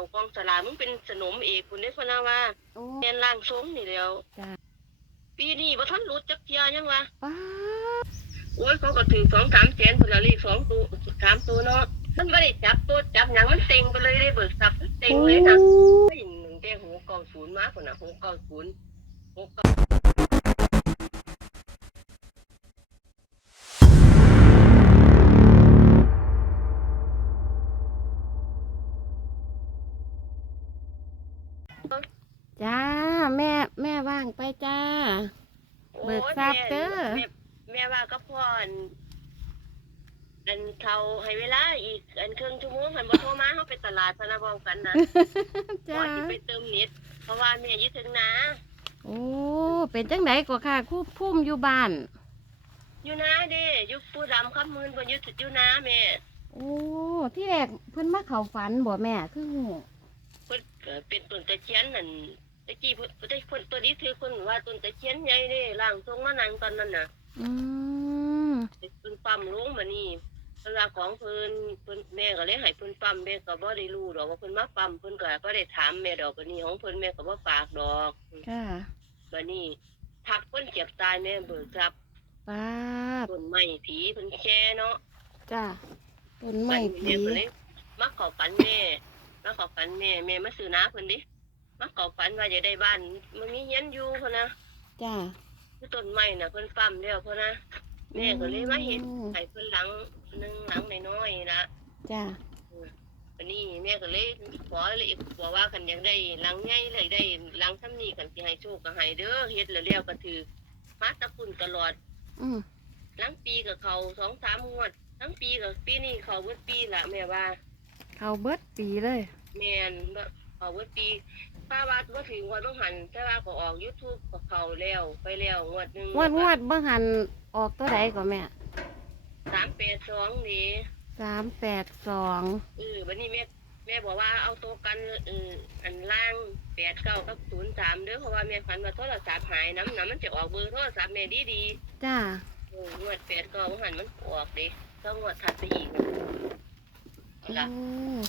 เอากองสลากมึงเป็นสนมเอกคุณได้พะนะว่าโอ้แม่นล่างทรงนี่แหล้วจ้ะปีนี้บ่ทันรู้จักเที่ยยังวะป้าโอ้ยเขาก็ถือสองสามแสนพุ่นละเลขสองตัวสามตัวเนาะมันบ่ได้จับตัวจับหยังมันเต็งไปเลยได้เบิกทรัพย์มันเต็งเลยนะ โอ้เฮ้ยหนึ่งแต่หูเก้าศูนย์มาพุ่นน่ะหูเก้าศูนย์หูเก้า เขาให้เวลาอีกอันครึ่งชั่วโมงหันบ่โทรมาเฮาไปตลาดพะนะบอกกันนะจ้าก่อนสิไปเติมเน็ตเพราะว่าแม่อยึดถึงนะ โอ้เป็นจังไดกว่าค่ะคู่พุ่มอยู่บ้าน อยู่นะเด้อยู่ผู้ดำคำมืนเพิ่นอยู่อยู่นะแม่โอ้ที่แรกเพิ่นมาเข้าฝันบ่แม่คือหูเพิ่นก็เป็นต้นตะเคียนนั่นตะกี้เพิ่นตะเพิ่นตัวนี้ถือเพิ่นว่าต้นตะเคียนใหญ่เด้ล่างทรงมานั่งตอนนั้นน่ะอืมเพิ่นปั๊มลงมานี่ เวลาของเพิ่นเพิ่นแม่ก็เลยให้เพิ่นปั๊มแม่ก็บ่ได้รู้ดอกว่าเพิ่นมาปั๊มเพิ่นก็บ่ได้ถามแม่ดอกบัดนี้ของเพิ่นแม่ก็บ่ปากดอกค่ะบัดนี้ทับเพิ่นเจ็บตายแม่เบิกทรัพย์ป้าดต้นไม้ผีเพิ่นแค่เนาะจ้าต้นไม้บัดนี้ผีแม่ก็เลยมาเข้าฝันแม่มาเข้าฝันแม่แม่มาซื้อน้าเพิ่นดิมาเข้าฝันว่าจะได้บ้านมันมีเฮียนอยู่พุ่นนะจ้าคือต้นไม้น่ะเพิ่นปั๊มแล้วพุ่นนะแม่ก็เลยมาเห็นให้เพิ่นหลังห นึงหลังน้อยๆนะจ้าวันนี้แม่ก็เลยขอเลยบอกว่าคันอยากได้หลังใหญ่เลยได้หลังซ้ำนี้กันสิให้โชคก็ให้เด้อเฮ็ดแล้วแล้วก็ถือมาตะปุ่นตลอด อืมหลังปีกับเขาสองสามงวดทั้งปีกับปีนี้เขาเบิดปีละแม่ว่า เข้าเบิดปีเลยแม่นบ่เขาเบิดปีป้าว่าบ่ถึงงวดต้องหันแต่ว่าก็ออก YouTube ก็เขาแล้วไปแล้วงวดหนึงงวดงวดเบิ่งหันออกตัวใดก็แม่ 382นี่สามแปดสองเออวันนี้แม่แม่บอกว่าเอาตัวกันเอออันล่างแปดเก้ากับศูนย์สามเด้อเพราะว่าแม่ฝันว่าโทรศัพท์หายน้ำน้ำมันจะออกเบอร์โทรศัพท์แม่ดีดีจ้าๆเอองวดแปดเก้าหันมันออกเด้ต้องงวดถัดไปอีกโอ้ล่ะ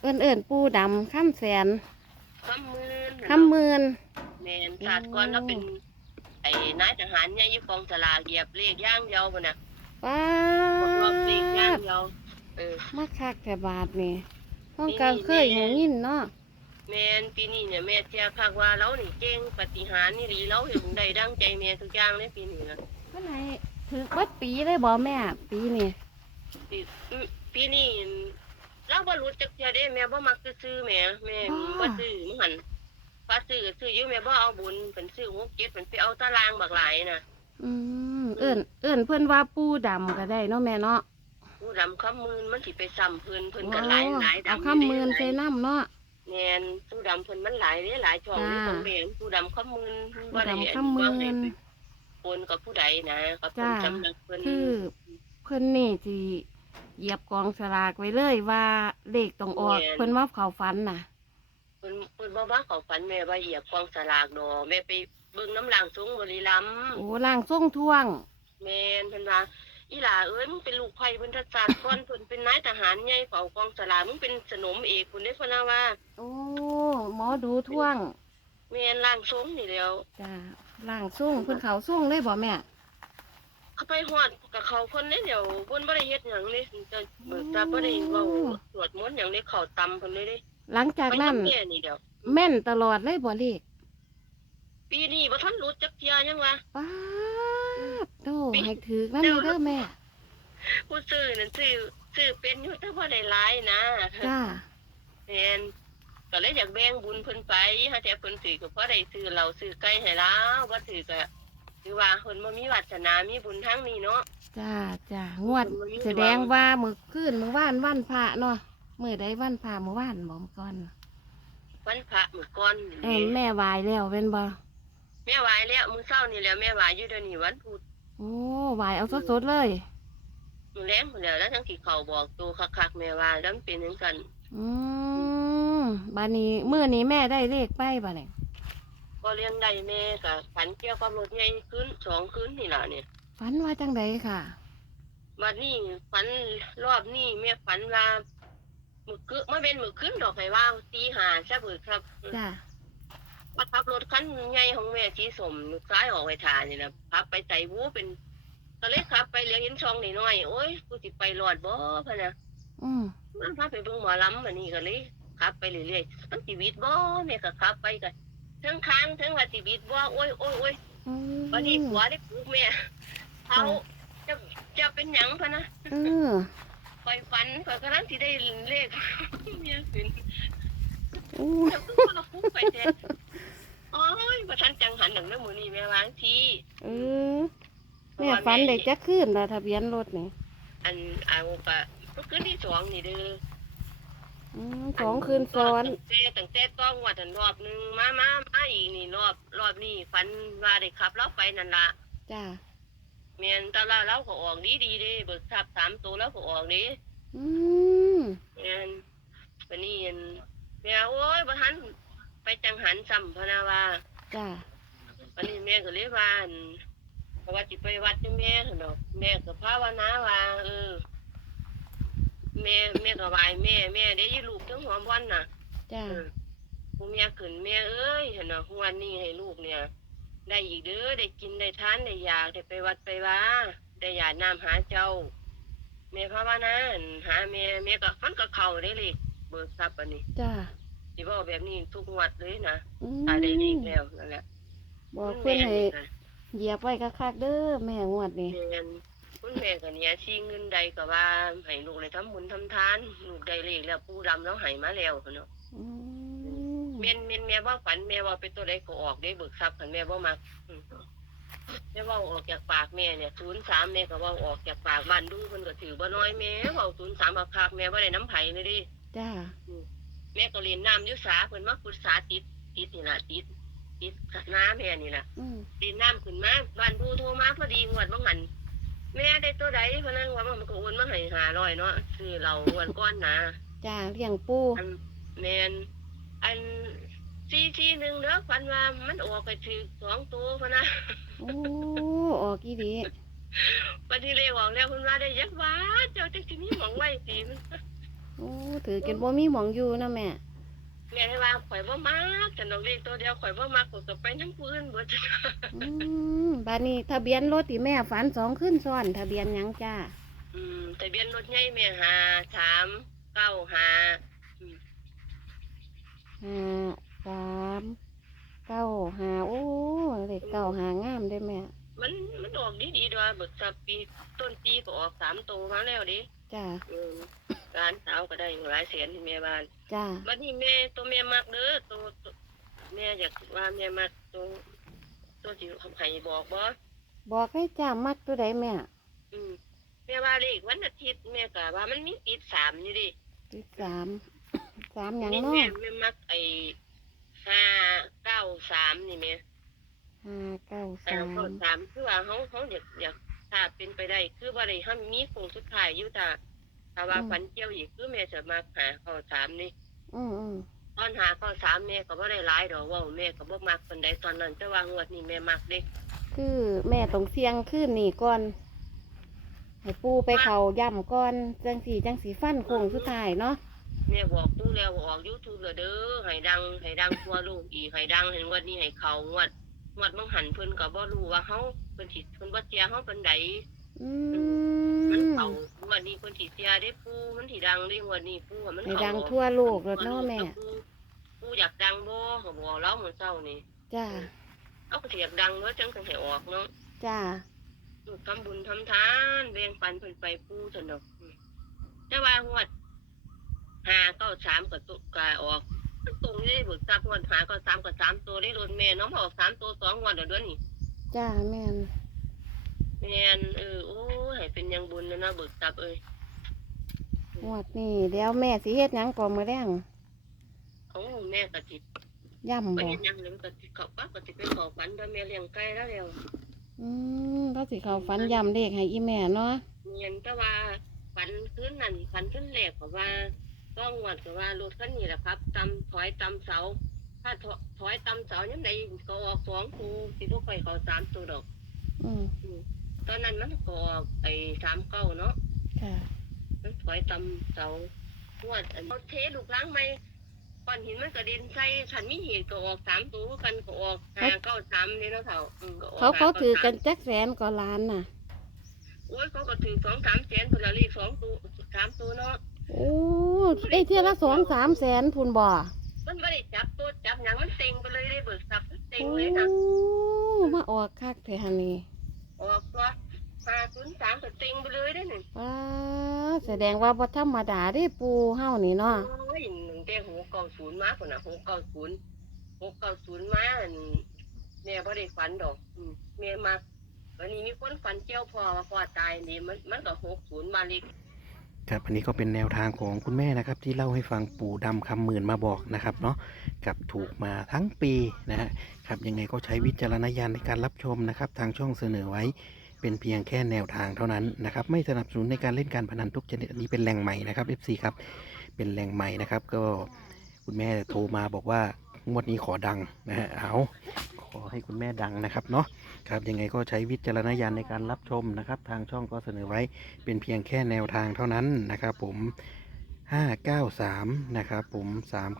เอิ้นเอิ้นปูดำข้ามแสนคำมืนข้ามหมื่น แม่นศาสตร์ก่อนแล้วเป็น ไอ้นายทหารเนี่ยอยี่กองสลากเหยียบเลขย่างเดียาวบ่น่ะ ป้าบอกรอบเลขย่างดเดียวเออมาคักแต่บาทนี่ห้องนี่ก็นี่เคยหูยินเนาะแม่นปีนี้เนี่ยแม่เชื่อคักว่าเรานี่เก่งปฏิหารย์นี่หลีเราเห็นได้ดังใจแม่ทุกอย่างเลยปีนี้นะเมื่อไหร่ถือเบิดปีเลยบ่แม่ ปีนี่ปีอืมปีนี้เราบ่รู้จักเทื่อเด้แม่บ่มักซื้อๆแม่แม่บ่ซื้อมันหันฟ้าซื้อก็ซื้ออยู่แม่บ่เอาบุญเพิ่นซื้อ6 7เพิ่นไปเอาตารางบักหลายน่ะ อืมเอิ้นเอิ้นเพิ่นว่าปูดำก็ได้เนาะแม่เนาะผู้ดำคำมืนมันสิไปซ้ำเพิ่นเพิ่นก็หลายหลายดำเอาข้ามหมื่นใส่น้ำเนาะแม่นผู้ดำเพิ่นมันหลายเด้หลายช่องจ้านี่ของแม่นผู้ดำคำมืนปูดำข้ามหมื่นปนกับผู้ใดนะกับเพิ่นจ้าสำนักเพิ่นคือเพิ่นนี่สิเหยียบกองสลากไว้เลยว่าเลขต้องออกเพิ่นมาเข้าฝันน่ะเพิ่นเพิ่นบ่ว่าเขาฝันแม่ว่าเหยียบกองสลากดอกแม่ไป เบิ่งน้ำลางสูงบุรีรัมย์โอ้ล่างทรงท่วง แม่นเพิ่นว่าอีหล่าเอ้ยมึงเป็นลูกไผ่พุทธศาสตร์ก่อนเพิ่นเป็นนายทหารใหญ่เฝ้ากองสลากมึงเป็นสนมเอกพุ่นเด้เพิ่นน่ะว่าโอ้หมอดูท่วงแม่นล่างทรงนี่แหล้ว จ้าล่างส่งเพิ่นเขาส่งเลยบ่แม่ เขาไปฮอดกับเขาคนนี้เดี๋ยวเพิ่นบ่ได้เฮ็ดหยังเลยจะเบิกตาบ่ได้เว้าสวดมนต์หยังเลยเข้าตำเพิ่นเลยเด้หลังจากนั้นไปำแม่นี่เดี๋ยว แม่นตลอดเลยบ่เลข ปีนี้บ่ทันรู้จักเที่ยยังวะ ป้าดโตให้ถือนั่นเลยเด้อแม่ ผู้ซื้อนั่นซื้อซื้อเป็นอยู่แต่บ่ได้หลายนะจ้า แม่นก็เลยอยากแบ่งบุญเพิ่นไปหาแต่เพิ่นซื้อก็พอได้ซื้อเหล้าซื้อไก่ให้แล้วบ่ซื้อก็คือว่าเพิ่นบ่มีวาสนามีบุญทางนี้เนาะ จ้าจ้างวดแสดงว่ามื้อคืนมื้อวานวันพระเนาะมื้อใดวันพระมื้อวานบ่มอก่อนวันพระมื้อก่อนเออแม่วายแล้วเป็นบ่ แม่ไหวายแล้วมื้อเช้านี่แหล้วแม่ไหวายอยู่เดี๋ยวนี้วันพุธโอ้วายเอาสดๆเลยมื้อแลงพุ่นแล้วแล้วทั้งที่เขาบอกตัวคักๆแม่ว่าแล้วมันเป็นจังซั่นอืมบานี้มื้อนี้แม่ได้เลขไปบ่เนี่ยก็เลี้ยงได้แม่ก็ฝันเกี่ยวกับรถใหญ่ขึ้นสองคืนนี่ล่ะเนี่ยฝันว่าจังไดค่ะวันนี้ฝันรอบนี้แม่ฝันว่ามือคือมาเป็นมือขึ้นดอกไห้ว่าตีหาซะเบิดครับจ้า มาขับรถคันใหญ่ของแม่สีสมลูกซ้ายออกไปทานนี่นะขับไปใส่วูเป็นก็เลยขับไปเหลี้ยวเห็นช่องนิดหน่อยๆโอ้ยกูสิไปรอดบ่พะนะอืมมันพาไปเบิ่งหมอลำอันนี้ก็เลยขับไปเรื่อยๆมันชีวิตบ่แม่ก็ขับไปกันทั้งค้างทั้งว่าชีวิตบ่โอ้ยโอ้ยโอ้ยอืมวันนี้ผัวได้ปลูกแม่เขาจะจะเป็นหยังพะนะเออคอยฝันคอยกำลังสิได้เลขเมียขึ้นอู้เดี๋ยวก็มาปลูกไปแท้ โอ้ยบ่ทันจังหันหนังเด้อมื้อนี้แม่วางทีเออแม่ฝันได้จักคืนละทะเบียนรถนี่อันเอากะก็คืนที่สองนี่เด้ออืมสองคืนซ้อนตั้งแต่ตั้งแต่ต้องวัดอันรอบหนึงมามามาอีกนี่รอบรอบนี้ฝันว่าได้ขับเราไปนั่นล่ะจ้าแม่นแตาลาเราก็ออกดีดีๆเด้เบิกทรัพย์สามตัวแล้วก็ออกเด้ อืม แม่นวันนี้อันแม่โอ้ยบ่ทัน ไปจังหันซ้ำพะนะว่าจ้าวันนี้แม่ก็เลยว่าอั่นเพราะว่าสิไปวัดที่แม่เถอะเนาะแม่ก็ภาวนาว่าเออแม่แม่ก็ไหวแม่แม่ได้ยินลูกทั้งหอมวันน่ะจ้าเออผู้แม่ขึ้นแม่เอ้ยเห็นเนาะวันนี้ให้ลูกเนี่ย ได้อีกเด้อได้กินได้ทานได้อยากได้ไปวัดไปว่าได้อยากน้ำหาเจ้าแม่ภาวนาอั่นหาแม่แม่ก็มันก็เข้าได้เลยเบิกทรัพย์อันนี้จ้า สิบอกแบบนี้ทุกงวัดเลยนะอืตายได้เลขมแล้วนั่นแหละบอกเพื่อนให้เหยียบไว้คักๆเด้อแม่งวดนี่แม่นคุณแม่ก็เนี่ยชี้เงินใดก็ว่าให้ลูกเลยทำบุญทำทานลูกได้เลขแล้วปู่ดำแล้วให้มาแล้วเนาะ อืมแม่นแม่นแม่ว่าฝันแม่ว่าเป็นตัวใดก็ออกได้เบิกทรัพย์คันแม่บ่มักอืมแม่เว่าออกจากปากแม่เนี่ย03แม่ก็เว่าออกจากปากบ้านดูเพิ่นก็ถือบ่น้อยแม่เว้า03บักคักแม่บ่ได้น้ำไผเลยเดิจ้า แม่ก็เรียนน้ำอยู่สาเพิ่นมาปรึกษาติดติดนี่ล่ะติดติดน้าแม่นี่ล่ะอืมดินน้ำขึ้นมาบ้านผู้โทรมาพอดีงวดบางหันแม่ได้ตัวใดเพราะนั้นว่ามันก็โอนมาให้หาร้อยเนาะคือเรางวดก้อนนะ จ้าเลี้ยงปูอันแมนอันซีซีหนึ่งเด้อฟันว่ามันออกไปถือสองตัวพะนะ โอ้ออกอีดีวันที่เลขออกแล้วคุณว่าได้ยักว่าเจ้าจะสิมีหมองไว้สิมัน โอ้ถือกันบ่มีหมองอยู่นะแม่แม่ให้ว่าข่อยบ่มากแต่น้องเลขตัวเดียวข่อยบ่มากข่อยก็ไปทั้งปืนเบิดอืมบาดนี้ทะเบียนรถที่แม่ฝันสองขึ้นซ้อน ทะเบียนหยังจ้าอืมทะเบียนรถใหญ่แม่หาสามเก้าหาห้าสามเก้าห้าโอ้เลขเก้าหางามได้แม่ มันมันออกดีดีด้วยเบิกทรัพย์ปีต้นปีก็ออกสามตัวมาแล้วดิ จ้าอืมร้านสาวก็ได้หลายแสนที่แม่บ้านจ้าวันนี้แม่ตัวแม่มักเด้อตัวตัวแม่อยากว่าแม่มักตัวตัวสิให้บอกบ่บอกให้จ้ามักตัวใดแม่อืมแม่ว่าเลขวันอาทิตย์แม่ก็ว่ามันมีติดสามนี่ดิที่สามสามหยังนี่เนาะแม่แม่มักไอ้ห้าเก้าสามนี่แม่ ห้าเก้าห้าสามเก้าสามคือว่าเขาเขาอยากอยาก ถ้าเป็นไปได้คือว่าได้ห้ามมีโคงสุดท้ายอยู่ถ้าถ้าว่าฝันเกี่ยวอีกคือแม่จะมาหาเก้าสามนี่อืมอืมตอนหาข้าวสามแม่ก็บ่ได้หลายดอกเว่าแม่ก็บ่มักปานใดตอนนั้นแต่ว่างวดนี้แม่มักเด้คือแม่ต้องเสียงขึ้นนี่ก่อนให้ปูไปเขาย่ำก่อนจังสีจังสีฟันโค้งสุดท้ายเนาะแม่บอกตู้แล้วว่าออก YouTube แล้วเด้อให้ดังให้ดังทั่วโลกอีกให้ดังให้งวดนี้ให้เขางวด งวดบางหันเพิ่นก็บ่รู้ว่าเฮาเพิ่นสิเพิ่นบ่เสียเฮาปานใดอืมันมเขางวดนี้เพิ่นสิเสียได้ปูมันสิดังได้งวดนี้ปูอะมันให้เขาดังทั่วโลกแล้วเนาะแม่ปูปูอยากดังบ่ก็บอกเรามื้อเช้านี่จ้าเอาก็สิอยากดังเนาะจังจังให้ออกเนาะจ้าลูกทำบุญทำทานแบ่งปันเพิ่นไปปูสนดอกอืมแต่ว่างวดห้าเก้าสามก็ตุกกายออก มันตรงนี้เบิกทรัพย์งวดหาเก้าสามก็สามตัวได้รถแม่น้องมาออกสามตัวสองงวดเดี๋ยวเด้วยวนี่จ้าแม่นแม่นเออโอ้ยให้เป็นอยังบุญนะนะเบิกทรัพย์เอ้ยงวดนี่เดี๋ยวแม่สิเฮ็ดหยังก่อนมื้อแรงโอ้แม่ก็ติดย่ำไปบ่เฮ็ดหยังเลยมันก็ติดเขาปั๊บก็ติดไปขอฝันด้วยแม่เลี้ยงไก่แล้วแล้วอืมถ้าสิเขาฟันย่ำเลขให้อีแม่เนาะ เมียนแต่ว่าฝันคืนนั่นฝันคืนแรกก็ว่า ต้องงวดก็ว่ารถคันนี้แหละครับตำถอยตำเสา ถ้าถอถอยตำเสายังไงก็ออกสองตัวสิบ่ค่อยเขาสามตัวดอก อืมตอนนั้นมันก็ออกไอ้สามเก้าเนาะค่ะ มันถอยตำเสางวดอันเขาเทลูกล้างไหมก้อนหินมันกระเด็นใส่ขันมีเหตุก็ออกสามตัวกันก็ออกห้าเก้าสามนี่เนาะเขาอืมก็ออกเขาเขาห้ถือกันเาสามจักแสนกว่าล้านน่ะ โอ้ยเขาก็ถือสองสามแสนคนละเลขสองตัวสามตัวเนาะ โอ้ ได้เที่ยวละสองสามแสนพูนบ่มันไม่ได้จับตัวจับหยังมันเต็งไปเลยได้เบิกทรัพย์เต็งโอ้เลยนะมาออกคักแท้ฮันนี่ออกตัวห้าศูนย์สามก็เต็งไปเลยได้หนึ่งป้าแสดงว่าบ่ธรรมดาเด้ปูเฮานี่เนาะโอ้ยหนึ่งแต่หกเก้าศูนย์มาคนน่ะหกเก้าศูนย์หกเก้าศูนย์มาอันแม่ไ่ได้ฝันดอกอืมแม่มาวันนี้มีคนฝันเจ้าพ่อว่าพ่อตายนี่มันมันก็หกศูนย์มาเล็ก ครับอันนี้ก็เป็นแนวทางของคุณแม่นะครับ ที่เล่าให้ฟังปู่ดำคำหมื่นมาบอกนะครับเนาะกับถูกมาทั้งปีนะฮะครับยังไงก็ใช้วิจารณญาณในการรับชมนะครับ ทางช่องเสนอไว้เป็นเพียงแค่แนวทางเท่านั้นนะครับไม่สนับสนุนในการเล่นการพนันทุกชนิดอันนี้เป็นแหล่งใหม่นะครับ FC ครับเป็นแหล่งใหม่นะครับ ก็คุณแม่โทรมาบอกว่างวดนี้ขอดังนะฮะเอา อให้คุณแม่ดังนะครับเนาะครับยังไงก็ใช้วิจารณญาณในการรับชมนะครับ ทางช่องก็เสนอไว้เป็นเพียงแค่แนวทางเท่านั้นนะครับผม593 นะครับผม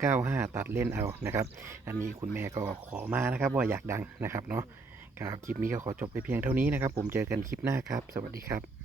395 ตัดเล่นเอานะครับ อันนี้คุณแม่ก็ขอมานะครับ ว่าอยากดังนะครับเนาะครับคลิปนี้ก็ขอจบไปเพียงเท่านี้นะครับ ผมเจอกันคลิปหน้าครับ สวัสดีครับ